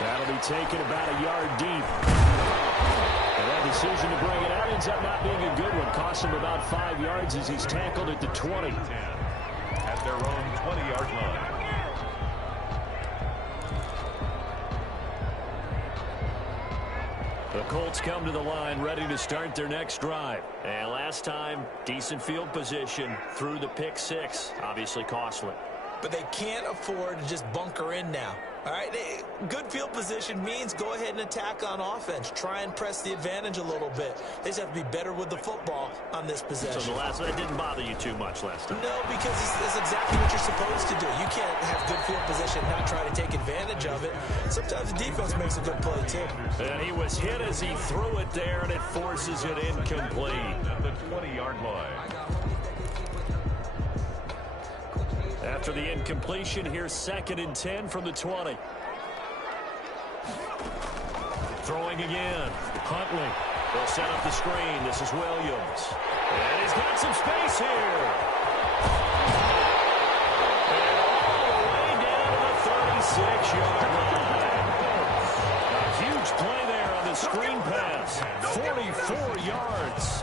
That'll be taken about a yard deep. And that decision to bring it out ends up not being a good one. Costs him about 5 yards as he's tackled at the 20. At their own 20-yard line. The Colts come to the line ready to start their next drive. And last time, decent field position through the pick six. Obviously costly. But they can't afford to just bunker in now. All right, good field position means go ahead and attack on offense. Try and press the advantage a little bit. They just have to be better with the football on this possession. So the last one, that didn't bother you too much last time? No, because it's exactly what you're supposed to do. You can't have good field position and not try to take advantage of it. Sometimes the defense makes a good play, too. And he was hit as he threw it there, and it forces it incomplete. At the 20-yard line. After the incompletion, here's 2nd and 10 from the 20. Throwing again. Huntley. They'll set up the screen. This is Williams. And he's got some space here. And all the way down to the 36-yard line. A huge play there on the screen pass. 44 yards.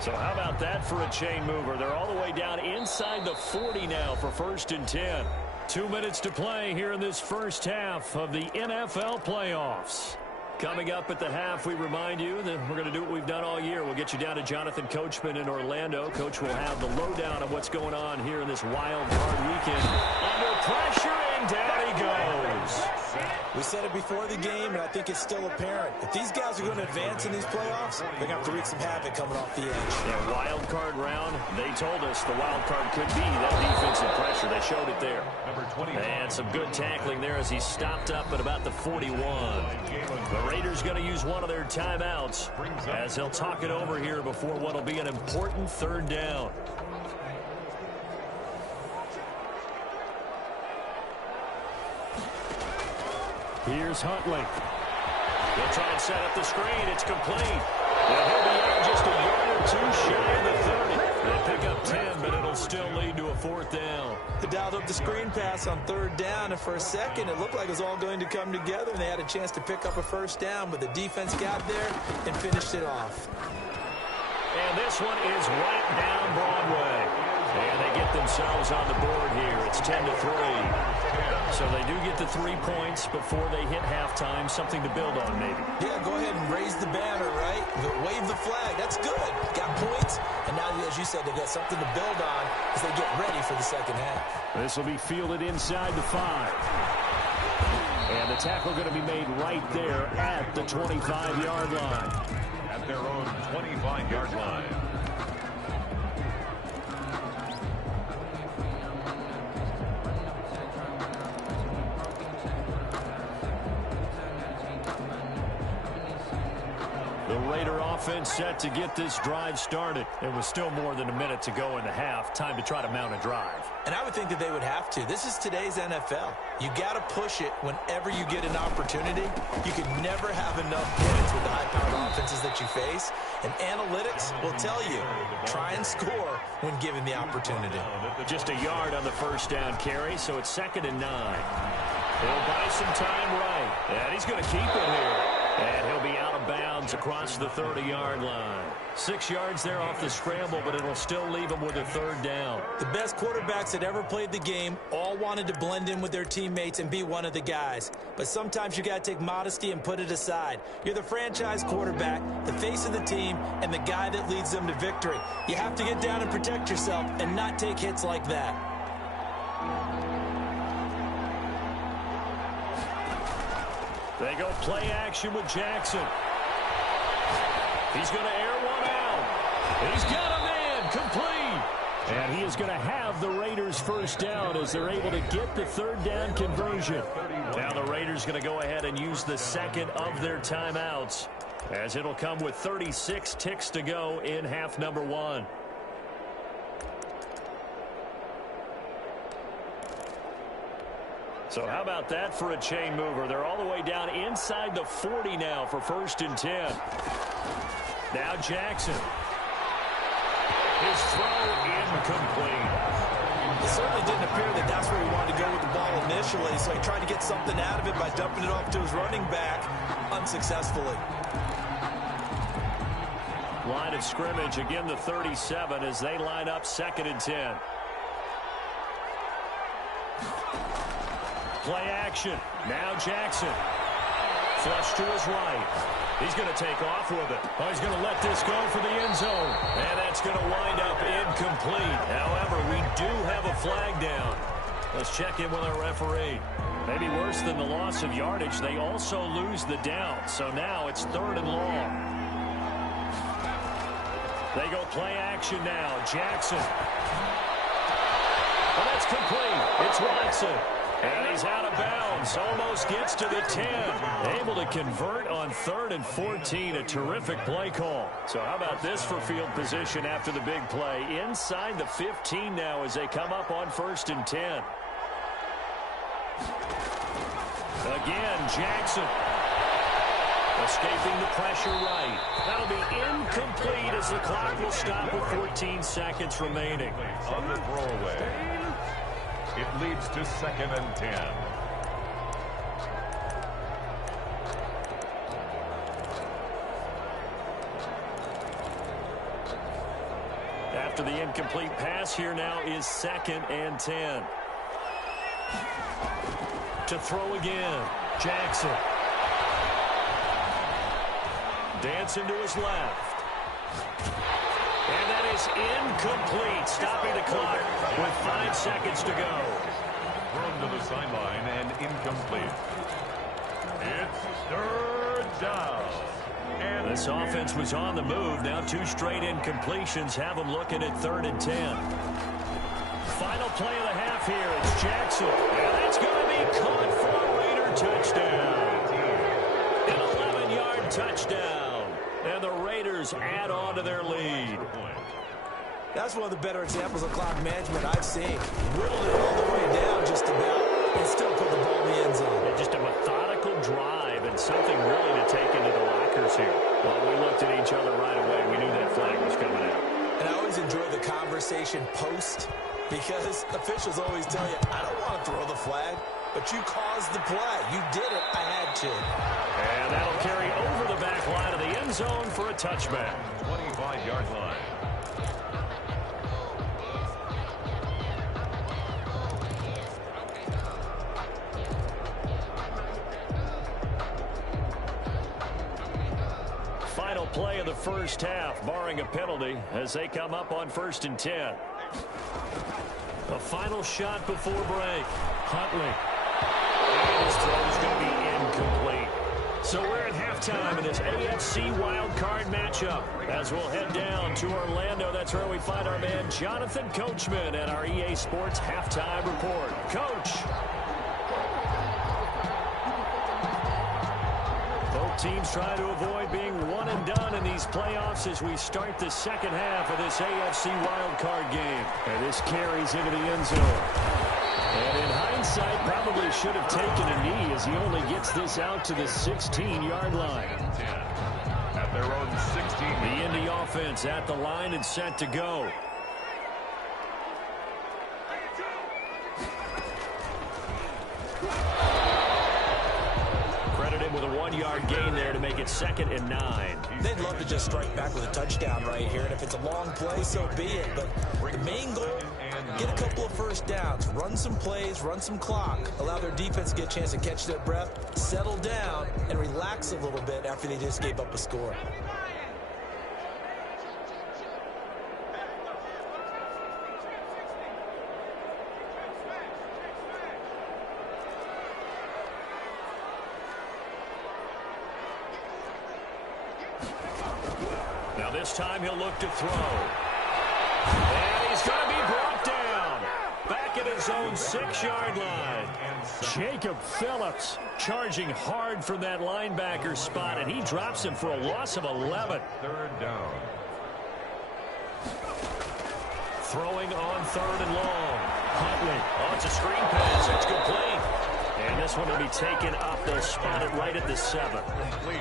So how about that for a chain mover? They're all the way down inside the 40 now for 1st and 10. 2 minutes to play here in this first half of the NFL playoffs. Coming up at the half, we remind you that we're going to do what we've done all year. We'll get you down to Jonathan Coachman in Orlando. Coach will have the lowdown of what's going on here in this wild card weekend. Under pressure, and down he goes. We said it before the game, and I think it's still apparent. If these guys are going to advance in these playoffs, they're going to have to wreak some havoc coming off the edge. Yeah, wild card round, they told us the wild card could be that defensive pressure. They showed it there. Number 20. And some good tackling there as he stopped up at about the 41. The Raiders going to use one of their timeouts as they'll talk it over here before what will be an important 3rd down. Here's Huntley. They'll try and set up the screen. It's complete. Well, he'll be out just a yard or two shy of the 30. They'll pick up 10, but it'll still lead to a 4th down. They dialed up the screen pass on 3rd down, and for a second, it looked like it was all going to come together, and they had a chance to pick up a 1st down, but the defense got there and finished it off. And this one is right down Broadway. And they get themselves on the board here. It's 10-3. So they do get the 3 points before they hit halftime. Something to build on, maybe. Yeah, go ahead and raise the banner, right? Wave the flag. That's good. Got points. And now, as you said, they got something to build on as they get ready for the second half. This will be fielded inside the 5. And the tackle going to be made right there at the 25-yard line. At their own 25-yard line. The Raider offense set to get this drive started. It was still more than a minute to go in the half. Time to try to mount a drive. And I would think that they would have to. This is today's NFL. You got to push it whenever you get an opportunity. You can never have enough points with the high-powered offenses that you face. And analytics will tell you, try and score when given the opportunity. Just a yard on the 1st down carry, so it's 2nd and 9. He'll buy some time right. And he's going to keep it here. And he'll be out of bounds across the 30-yard line. 6 yards there off the scramble, but it'll still leave him with a 3rd down. The best quarterbacks that ever played the game all wanted to blend in with their teammates and be one of the guys. But sometimes you got to take modesty and put it aside. You're the franchise quarterback, the face of the team, and the guy that leads them to victory. You have to get down and protect yourself and not take hits like that. They go play action with Jackson. He's going to air one out. He's got a man complete. And he is going to have the Raiders' 1st down as they're able to get the 3rd down conversion. Now the Raiders going to go ahead and use the 2nd of their timeouts as it'll come with 36 ticks to go in half number 1. So how about that for a chain mover? They're all the way down inside the 40 now for 1st and 10. Now Jackson. His throw incomplete. It certainly didn't appear that that's where he wanted to go with the ball initially. initially, so he tried to get something out of it by dumping it off to his running back unsuccessfully. Line of scrimmage, again the 37 as they line up 2nd and 10. Play action. Now Jackson. Flush to his right. He's going to take off with it. Oh, he's going to let this go for the end zone. And that's going to wind up incomplete. However, we do have a flag down. Let's check in with our referee. Maybe worse than the loss of yardage, they also lose the down. So now it's 3rd and long. They go play action now. Jackson. Well, that's complete. It's Watson. And he's out of bounds. Almost gets to the 10. Able to convert on 3rd and 14. A terrific play call. So how about this for field position after the big play? Inside the 15 now as they come up on 1st and 10. Again, Jackson. Escaping the pressure right. That'll be incomplete as the clock will stop with 14 seconds remaining. On the throwaway. It leads to 2nd and 10. After the incomplete pass, here now is 2nd and 10. To throw again. Jackson. Dancing to his left. And that is incomplete, stopping the clock with 5 seconds to go. Thrown to the sideline and incomplete. It's 3rd down. And this offense was on the move. Now 2 straight incompletions have them looking at 3rd and 10. Final play of the half here. It's Jackson. And that's going to be caught for a Raider touchdown. An 11-yard touchdown. And the Raiders add on to their lead. That's one of the better examples of clock management I've seen. Whittled it all the way down just about and still put the ball in the end zone. And just a methodical drive and something really to take into the lockers here. Well, we looked at each other right away. We knew that flag was coming out. And I always enjoy the conversation post because officials always tell you, I don't want to throw the flag, but you caused the play. You did it. I had to. And that'll carry over the back line of the end zone for a touchback. 25-yard line. Final play of the first half, barring a penalty, as they come up on 1st and 10. A final shot before break. Huntley. And his throw is going to be incomplete. So we're at halftime in this AFC wildcard matchup. As we'll head down to Orlando, that's where we find our man Jonathan Coachman at our EA Sports Halftime Report. Coach. Both teams try to avoid being one and done in these playoffs as we start the second half of this AFC wildcard game. And this carries into the end zone. And in hindsight, probably should have taken a knee as he only gets this out to the 16-yard line. At their own 16. The Indy offense at the line and set to go. Credited with a 1-yard gain there to make it 2nd and 9. They'd love to just strike back with a touchdown right here, and if it's a long play, so be it. But the main goal, get a couple of first downs, run some plays, run some clock, allow their defense to get a chance to catch their breath, settle down, and relax a little bit after they just gave up a score. Now this time he'll look to throw. And he's going to be brought down. Back at his own 6-yard line. Jacob Phillips charging hard from that linebacker spot, and he drops him for a loss of 11. 3rd down. Throwing on 3rd and long. Huntley. Oh, it's a screen pass. It's complete. And this one will be taken up. They'll spot it right at the 7.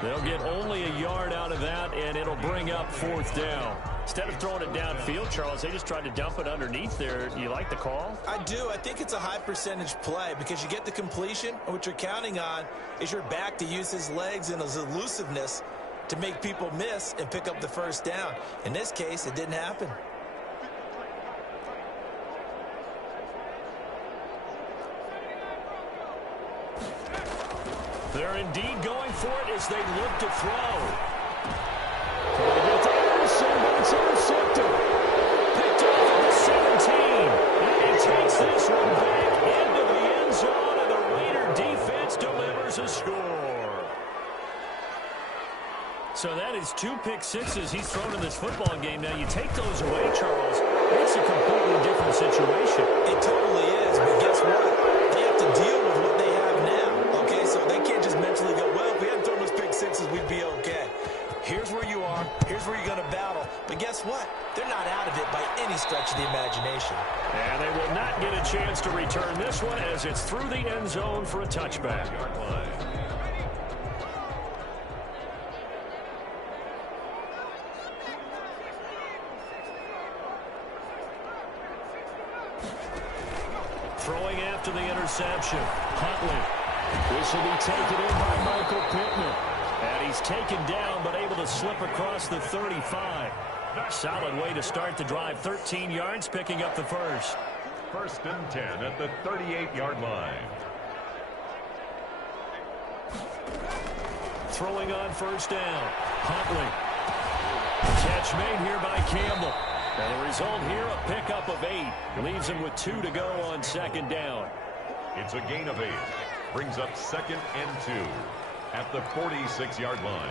They'll get only a yard out of that, and it'll bring up 4th down. Instead of throwing it downfield, Charles, they just tried to dump it underneath there. Do you like the call? I do. I think it's a high percentage play because you get the completion, and what you're counting on is your back to use his legs and his elusiveness to make people miss and pick up the first down. In this case, it didn't happen. They're indeed going for it as they look to throw. Trying to get to Anderson, but it's intercepted. Picked off at the 17. And he takes this one back into the end zone, and the Raider defense delivers a score. So that is 2 pick sixes he's thrown in this football game. Now, you take those away, Charles, it's a completely different situation. It totally is, but guess what? They have to deal with what they have now. Okay, so they can't just mentally go, well, if we hadn't thrown those pick sixes, we'd be okay. Here's where you are. Here's where you're going to battle. But guess what? They're not out of it by any stretch of the imagination. And they will not get a chance to return this one as it's through the end zone for a touchback. Throwing after the interception. Huntley. This will be taken in by Michael Pittman. And he's taken down but able to slip across the 35. Solid way to start the drive. 13 yards, picking up the first. 1st and 10 at the 38-yard line. Throwing on first down. Huntley. Catch made here by Campbell. And the result here, a pickup of 8. Leaves him with 2 to go on 2nd down. It's a gain of 8. Brings up 2nd and 2 at the 46-yard line.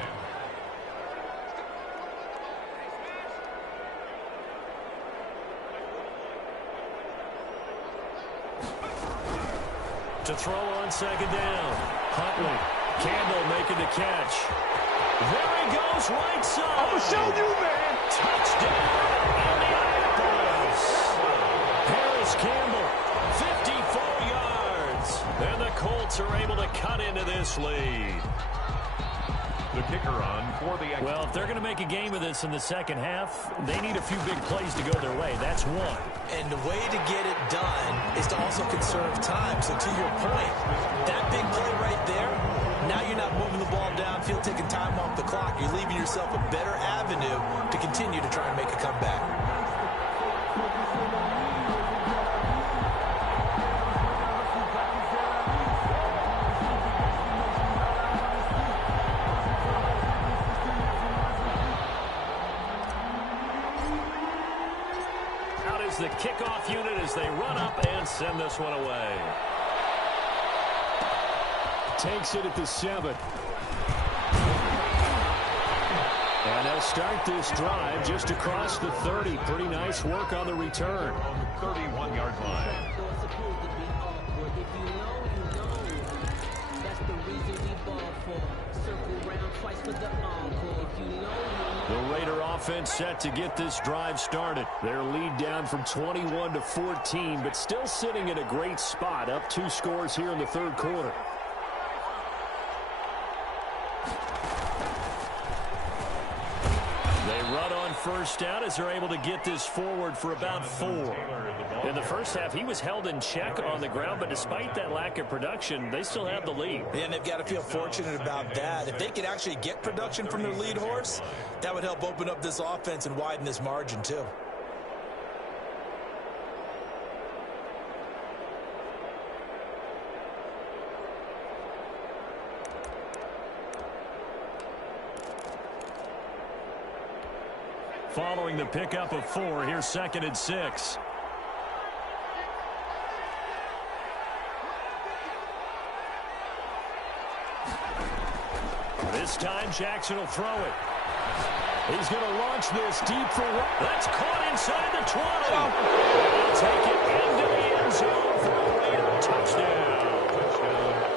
To throw on 2nd down. Huntley. Campbell making the catch. There he goes, right side. I'm going to show you, man. Touchdown, Indianapolis. Harris Campbell, 54 yards. And the Colts are able to cut into this lead. The kicker on for the... Well, if they're going to make a game of this in the second half, they need a few big plays to go their way. That's one. And the way to get it done is to also conserve time. So to your point, that big play right there, now you're not moving the ball downfield, taking time off the clock. You're leaving yourself a better avenue to continue to try and make a comeback. The kickoff unit as they run up and send this one away. Takes it at the 7. And they'll start this drive just across the 30. Pretty nice work on the return. On the 31-yard line. The Raider offense set to get this drive started. Their lead down from 21 to 14, but still sitting in a great spot, up 2 scores here in the 3rd quarter. They run on first down as they're able to get this forward for about 4. In the first half, he was held in check on the ground, but despite that lack of production, they still have the lead. And they've got to feel fortunate about that. If they could actually get production from their lead horse, that would help open up this offense and widen this margin too. Following the pickup of 4, here's 2nd and 6. This time Jackson will throw it. He's going to launch this deep for... That's caught inside the 20. They'll take it into the end zone for a Raider touchdown.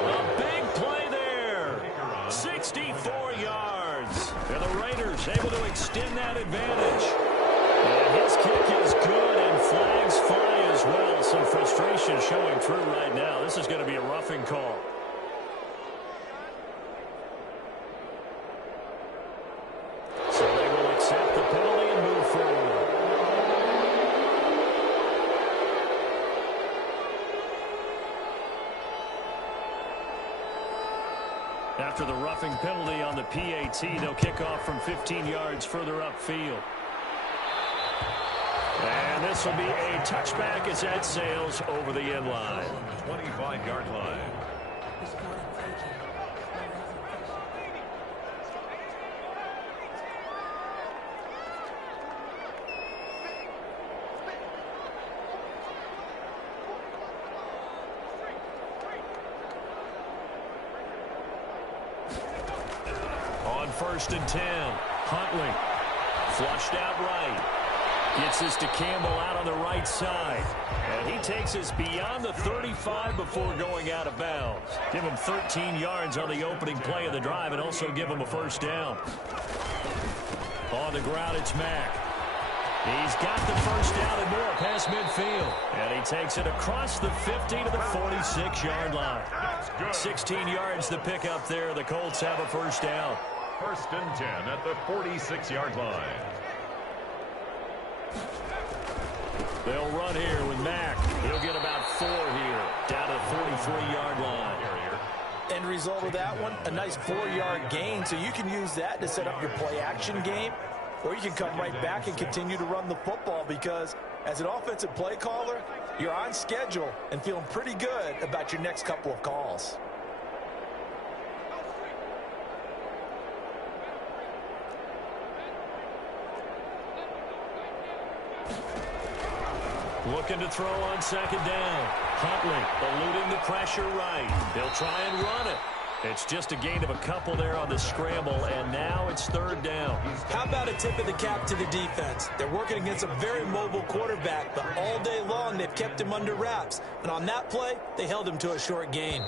A big play there. 64 yards. And the Raiders able to extend that advantage. And his kick is good, and flags fly as well. Some frustration showing through right now. This is going to be a roughing call. So they will accept the penalty and move forward. After the roughing penalty on the PAT, they'll kick off from 15 yards further upfield. And this will be a touchback as that sails over the end line. 25-yard line. On 1st and 10, Huntley flushed out right. Gets this to Campbell out on the right side. And he takes us beyond the 35 before going out of bounds. Give him 13 yards on the opening play of the drive and also give him a first down. On the ground, it's Mack. He's got the first down and more past midfield. And he takes it across the 50 to the 46-yard line. 16 yards the pickup there. The Colts have a first down. 1st and 10 at the 46-yard line. They'll run here with Mack. He'll get about 4 here, down to the 43-yard line. End result of that one, a nice 4-yard gain, so you can use that to set up your play-action game, or you can come right back and continue to run the football because as an offensive play caller, you're on schedule and feeling pretty good about your next couple of calls. Looking to throw on 2nd down. Huntley eluding the pressure right. They'll try and run it. It's just a gain of a couple there on the scramble, and now it's 3rd down. How about a tip of the cap to the defense? They're working against a very mobile quarterback, but all day long they've kept him under wraps. And on that play, they held him to a short gain.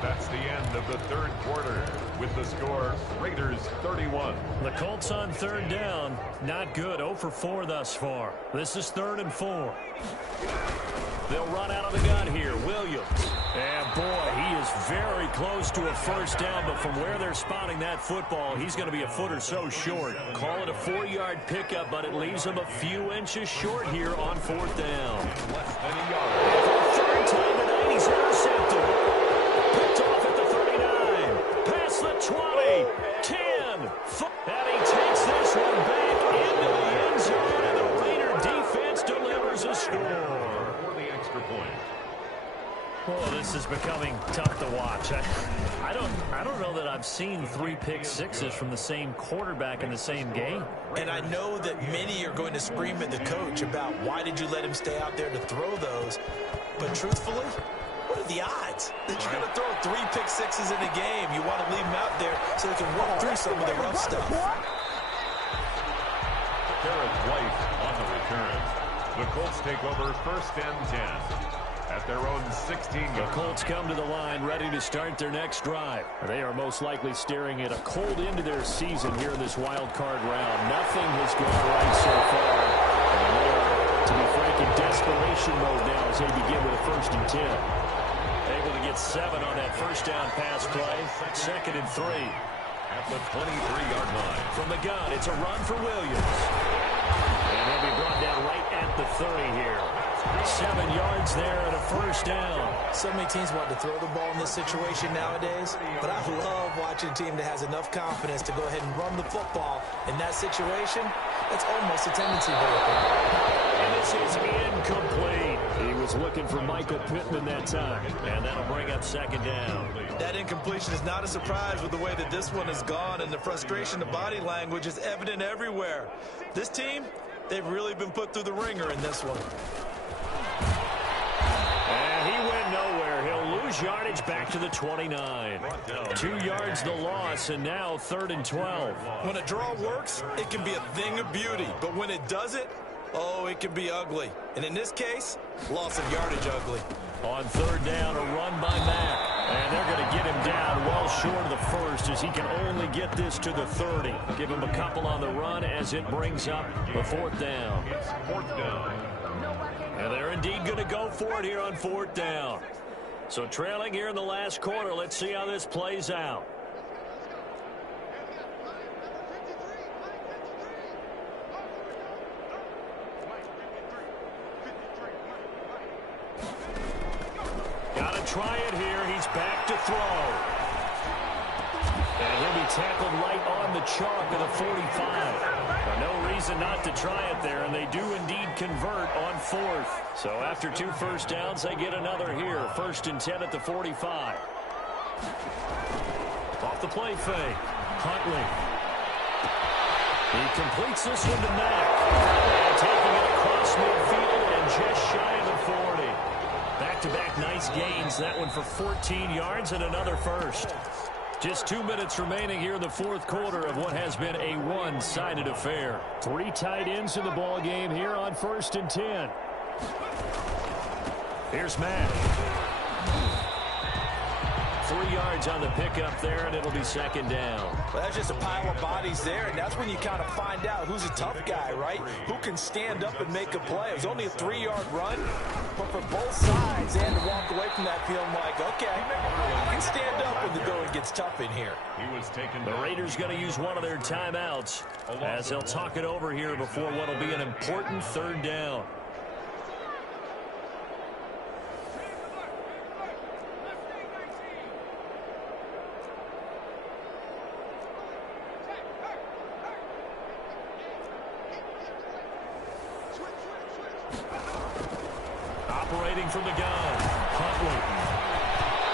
That's the end of the 3rd quarter with the score Raiders 31. The Colts on 3rd down. Not good. 0 for 4 thus far. This is 3rd and 4. They'll run out of the gun here. Williams. And boy, he is very close to a first down, but from where they're spotting that football, he's going to be a foot or so short. Call it a 4-yard pickup, but it leaves him a few inches short here on 4th down. Less than a yard. For 3rd time tonight, he's intercepted. Picked off at the 39. Past the 20. 10. And he takes this one back into the end zone, and the Raider defense delivers a score. For the extra point. Oh, this is becoming tough to watch. I don't know that I've seen 3 pick sixes from the same quarterback in the same game. And I know that many are going to scream at the coach about why did you let him stay out there to throw those. But truthfully, what are the odds that you're going to throw 3 pick sixes in a game? You want to leave them out there so they can work through some of the rough stuff. Garrett White on the return. The Colts take over 1st and 10. At their own 16-yard. The Colts come to the line ready to start their next drive. They are most likely staring at a cold end to their season here in this wild card round. Nothing has gone right so far. And they are, to be frank, in desperation mode now as they begin with a 1st and 10. Able to get 7 on that first down pass play. 2nd and 3. At the 23-yard line. From the gun, it's a run for Williams. And he'll be brought down right at the 30 here. 7 yards there and a first down. So many teams want to throw the ball in this situation nowadays, but I love watching a team that has enough confidence to go ahead and run the football. In that situation, it's almost a tendency breaker. And this is incomplete. He was looking for Michael Pittman that time, and that'll bring up 2nd down. That incompletion is not a surprise with the way that this one has gone, and the frustration, the body language is evident everywhere. This team, they've really been put through the ringer in this one. And he went nowhere. He'll lose yardage back to the 29. 2 yards the loss, and now 3rd and 12. When a draw works, it can be a thing of beauty. But when it doesn't, oh, it can be ugly. And in this case, loss of yardage ugly. On 3rd down, a run by Mack. And they're going to get him down well short of the first as he can only get this to the 30. Give him a couple on the run as it brings up the 4th down. It's 4th down. And they're indeed going to go for it here on 4th down. So trailing here in the last quarter, let's see how this plays out. Got to try it here. He's back to throw. And he'll be tackled right on the chalk of the 45. No reason not to try it there, and they do indeed convert on fourth. So after 2 first downs, they get another here. 1st and 10 at the 45. Off the play fake. Huntley. He completes this one to Mack. And taking it across midfield and just shy of the 40. Back-to-back nice gains. That one for 14 yards and another first. Just 2 minutes remaining here in the 4th quarter of what has been a one-sided affair. 3 tight ends in the ball game here on 1st and 10. Here's Matt. 3 yards on the pickup there, and it'll be 2nd down. Well, that's just a pile of bodies there, and that's when you kind of find out who's a tough guy, right? Who can stand up and make a play. It was only a 3-yard run, but for both sides, they had to walk away from that feeling like, okay, I can stand up when the going gets tough in here. The Raiders going to use one of their timeouts as they'll talk it over here before what will be an important 3rd down. Operating from the gun, Huntley.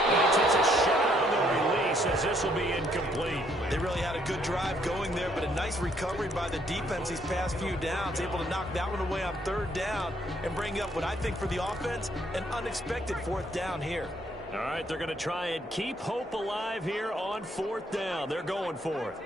And he takes a shot on the release as this will be incomplete. They really had a good drive going there, but a nice recovery by the defense these past few downs, able to knock that one away on 3rd down and bring up what I think for the offense, an unexpected 4th down here. All right, they're going to try and keep hope alive here on 4th down. They're going for it.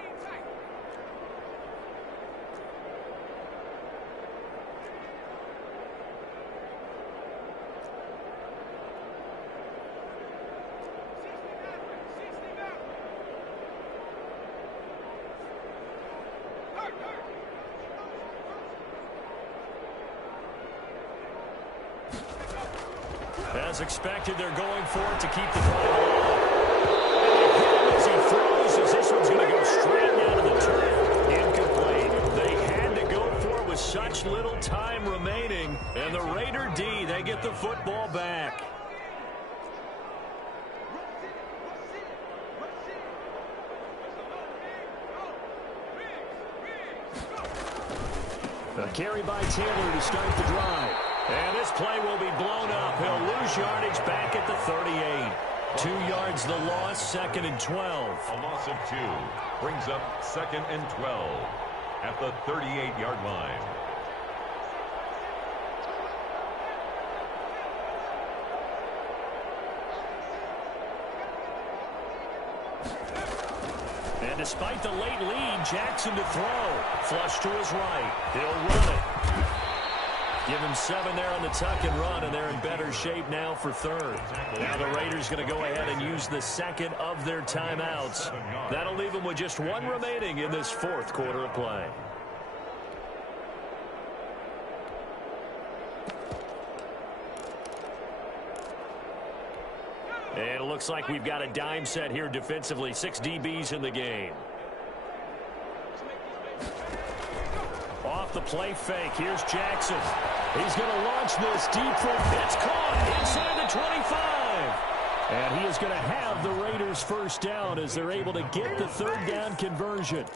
As expected, they're going for it to keep the drive alive. As he throws, as this one's going to go straight down to the turf. Incomplete. They had to go for it with such little time remaining. And the Raider D, they get the football back. A carry by Taylor to start the drive. And this play will be blown up. He'll lose yardage back at the 38. 2 yards the loss, 2nd and 12. A loss of 2 brings up 2nd and 12 at the 38-yard line. And despite the late lead, Jackson to throw. Flush to his right. He'll run it. Give him 7 there on the tuck and run, and they're in better shape now for 3rd. Now the Raiders going to go ahead and use the 2nd of their timeouts. That'll leave them with just 1 remaining in this 4th quarter of play. And it looks like we've got a dime set here defensively. 6 DBs in the game. Off the play fake. Here's Jackson. He's going to launch this deep for it's caught inside the 25. And he is going to have the Raiders 1st down as they're able to get the 3rd down conversion.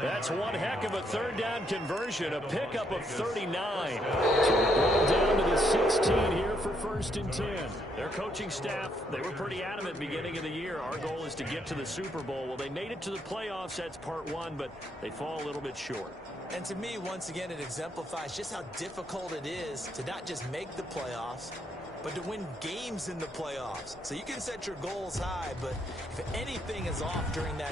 That's one heck of a 3rd down conversion, a pickup of 39. So we're down to the 16 here for 1st and 10. Their coaching staff, they were pretty adamant beginning of the year. Our goal is to get to the Super Bowl. Well, they made it to the playoffs. That's part 1, but they fall a little bit short. And to me, once again, it exemplifies just how difficult it is to not just make the playoffs, but to win games in the playoffs. So you can set your goals high, but if anything is off during that